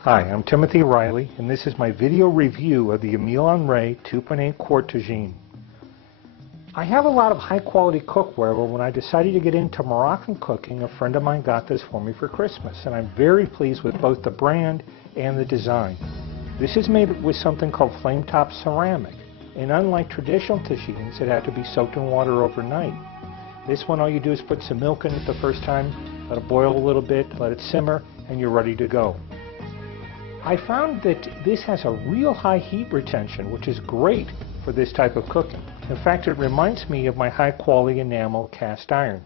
Hi, I'm Timothy Riley, and this is my video review of the Emile 2.8 Quart Tagine. I have a lot of high-quality cookware, but when I decided to get into Moroccan cooking, a friend of mine got this for me for Christmas, and I'm very pleased with both the brand and the design. This is made with something called flame-top ceramic, and unlike traditional tagines, it had to be soaked in water overnight. This one, all you do is put some milk in it the first time, let it boil a little bit, let it simmer, and you're ready to go. I found that this has a real high heat retention, which is great for this type of cooking. In fact, it reminds me of my high-quality enamel cast iron.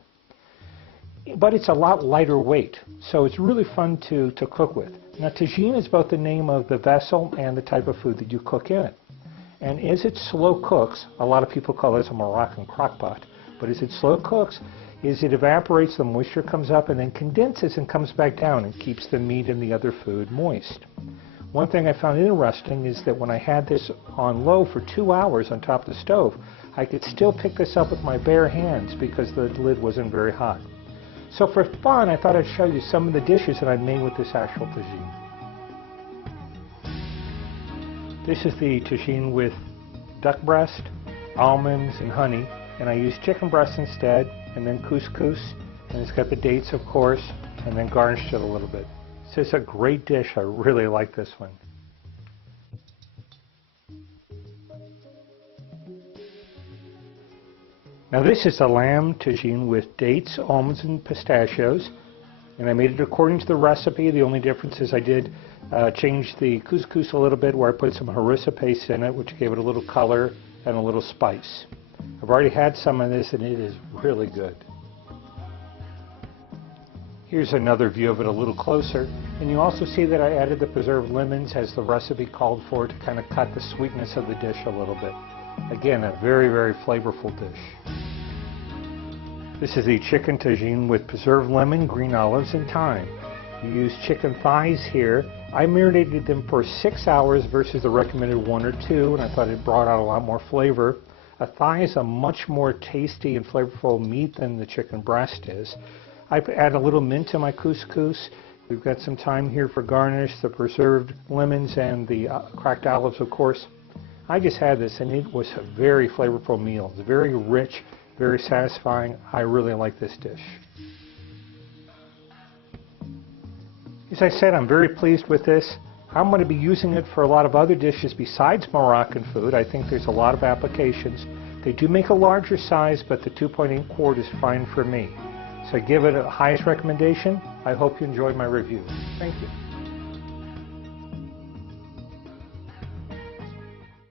But it's a lot lighter weight, so it's really fun to cook with. Now, tagine is both the name of the vessel and the type of food that you cook in it. And as it slow cooks, a lot of people call this a Moroccan crock pot, but as it slow cooks, it evaporates, the moisture comes up, and then condenses and comes back down and keeps the meat and the other food moist. One thing I found interesting is that when I had this on low for 2 hours on top of the stove, I could still pick this up with my bare hands because the lid wasn't very hot. So for fun, I thought I'd show you some of the dishes that I made with this actual tagine. This is the tagine with duck breast, almonds, and honey, and I used chicken breast instead, and then couscous, and it's got the dates, of course, and then garnished it a little bit. So it's a great dish. I really like this one. Now this is a lamb tagine with dates, almonds, and pistachios, and I made it according to the recipe. The only difference is I did change the couscous a little bit, where I put some harissa paste in it, which gave it a little color and a little spice. I've already had some of this, and it is really good. Here's another view of it a little closer, and you also see that I added the preserved lemons as the recipe called for, to kind of cut the sweetness of the dish a little bit. Again, a very, very flavorful dish. This is the chicken tagine with preserved lemon, green olives, and thyme. You use chicken thighs here. I marinated them for 6 hours versus the recommended 1 or 2, and I thought it brought out a lot more flavor. A thigh is a much more tasty and flavorful meat than the chicken breast is. I add a little mint to my couscous. We've got some thyme here for garnish, the preserved lemons, and the cracked olives, of course. I just had this, and it was a very flavorful meal. It's very rich, very satisfying. I really like this dish. As I said, I'm very pleased with this. I'm going to be using it for a lot of other dishes besides Moroccan food. I think there's a lot of applications. They do make a larger size, but the 2.8 quart is fine for me. So I give it a highest recommendation. I hope you enjoyed my review. Thank you.